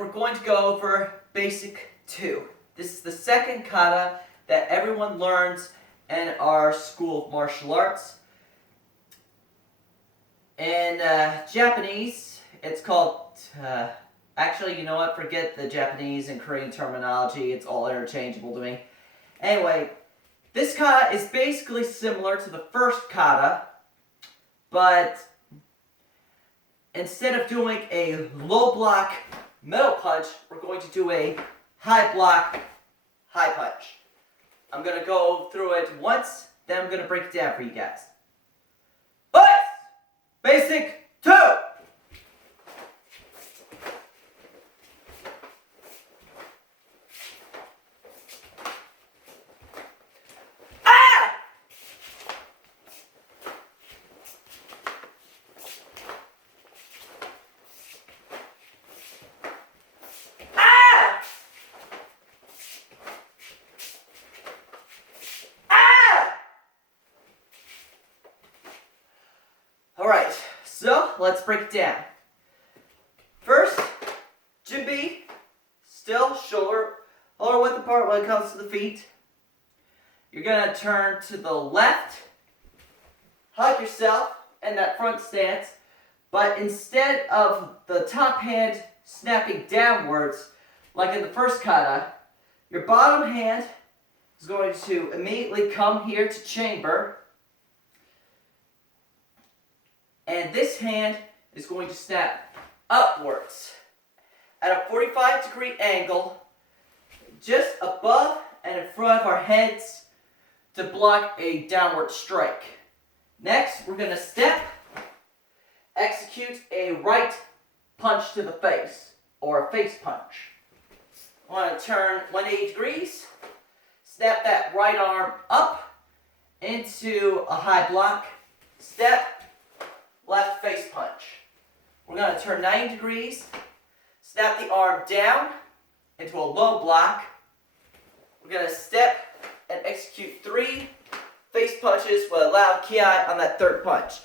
we're going to go over Basic 2. This is the second kata that everyone learns in our School of Martial Arts. In Japanese, it's called, actually, you know what, forget the Japanese and Korean terminology, it's all interchangeable to me. Anyway, this kata is basically similar to the first kata, but instead of doing a low block middle punch, we're going to do a high block high punch. I'm going to go through it once, then I'm going to break it down for you guys. Basic 2! Alright, so let's break it down. First, Jinbi, still shoulder width apart when it comes to the feet. You're going to turn to the left, hug yourself in that front stance, but instead of the top hand snapping downwards, like in the first kata, your bottom hand is going to immediately come here to chamber. And this hand is going to snap upwards at a 45-degree angle just above and in front of our heads to block a downward strike. Next, we're going to step, execute a right punch to the face, or a face punch. I want to turn 180 degrees, snap that right arm up into a high block, step, left face punch. We're going to turn 90 degrees, snap the arm down into a low block. We're going to step and execute 3 face punches with a loud ki on that third punch.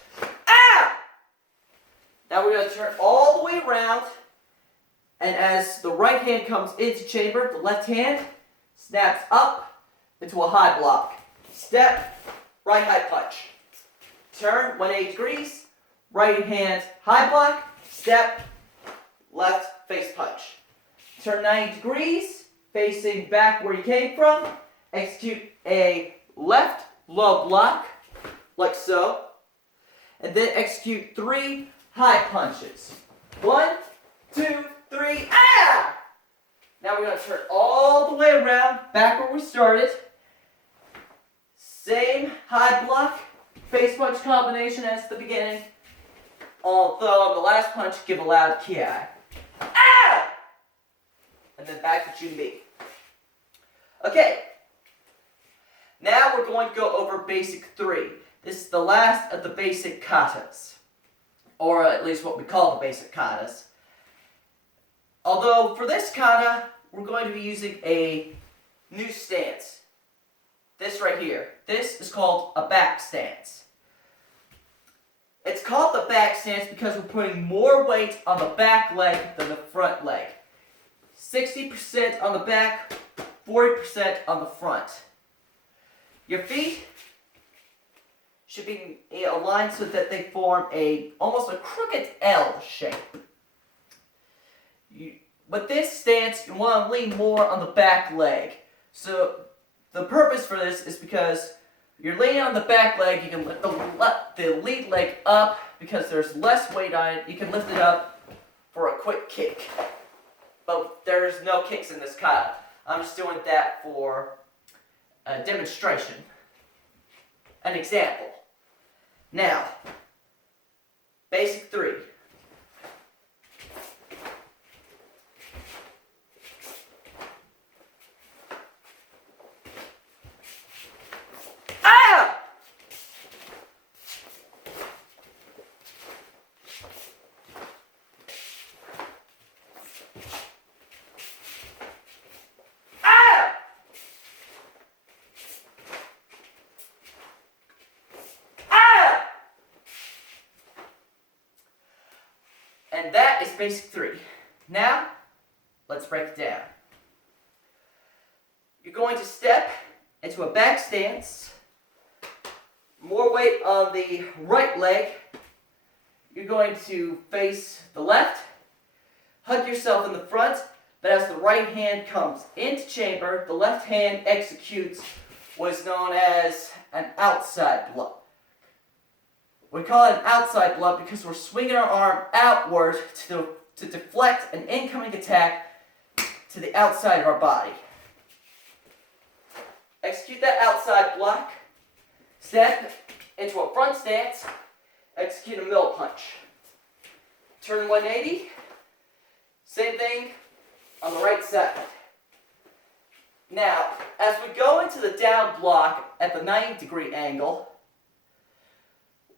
Ah! Now we're going to turn all the way around, and as the right hand comes into chamber, the left hand snaps up into a high block. Step, right high punch. Turn 180 degrees. Right hand high block, step, left face punch. Turn 90 degrees, facing back where you came from. Execute a left low block, like so. And then execute 3 high punches. 1, 2, 3, ah! Now we're going to turn all the way around, back where we started. Same high block, face punch combination as the beginning. Although on the last punch, give a loud ki. Ah! And then back to Jinbi. Okay. Now we're going to go over Basic 3. This is the last of the basic katas. Or at least what we call the basic katas. Although for this kata, we're going to be using a new stance. This right here. This is called a back stance. It's called the back stance because we're putting more weight on the back leg than the front leg. 60% on the back, 40% on the front. Your feet should be aligned so that they form almost a crooked L shape. With this stance, you want to lean more on the back leg. So the purpose for this is because you're leaning on the back leg, you can lift the lead leg up because there's less weight on it. You can lift it up for a quick kick. But there's no kicks in this kata. I'm just doing that for a demonstration. An example. Now, Basic 3. And that is Basic 3. Now, Let's break it down. You're going to step into a back stance. More weight on the right leg. You're going to face the left. Hug yourself in the front, but as the right hand comes into chamber, the left hand executes what is known as an outside block. We call it an outside block because we're swinging our arm outward to deflect an incoming attack to the outside of our body. Execute that outside block. Step into a front stance. Execute a middle punch. Turn 180. Same thing on the right side. Now, as we go into the down block at the 90-degree angle,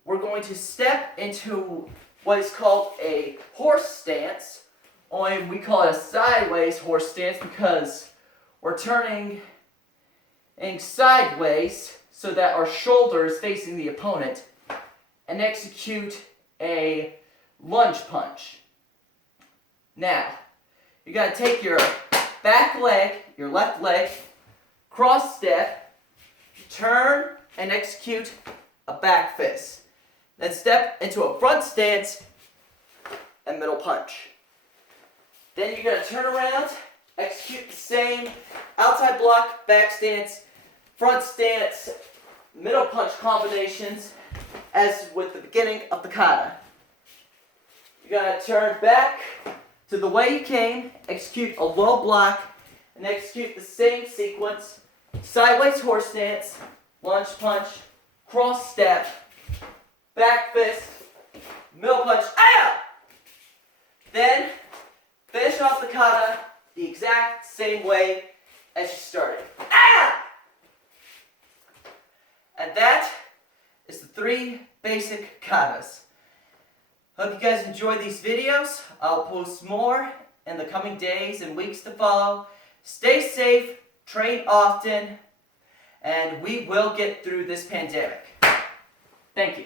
we're going to step into what is called a horse stance. Only we call it a sideways horse stance because we're turning sideways so that our shoulder is facing the opponent, and execute a lunge punch. Now, you got to take your back leg, your left leg, cross step, turn, and execute a back fist. Then step into a front stance and middle punch. Then you're going to turn around, execute the same outside block, back stance, front stance, middle punch combinations as with the beginning of the kata. You're going to turn back to the way you came, execute a low block, and execute the same sequence. Sideways horse stance, lunge punch, cross step, back fist, middle punch, ah! Then finish off the kata the exact same way as you started. Ah! And that is the 3 basic katas. Hope you guys enjoyed these videos. I'll post more in the coming days and weeks to follow. Stay safe, train often, and we will get through this pandemic. Thank you.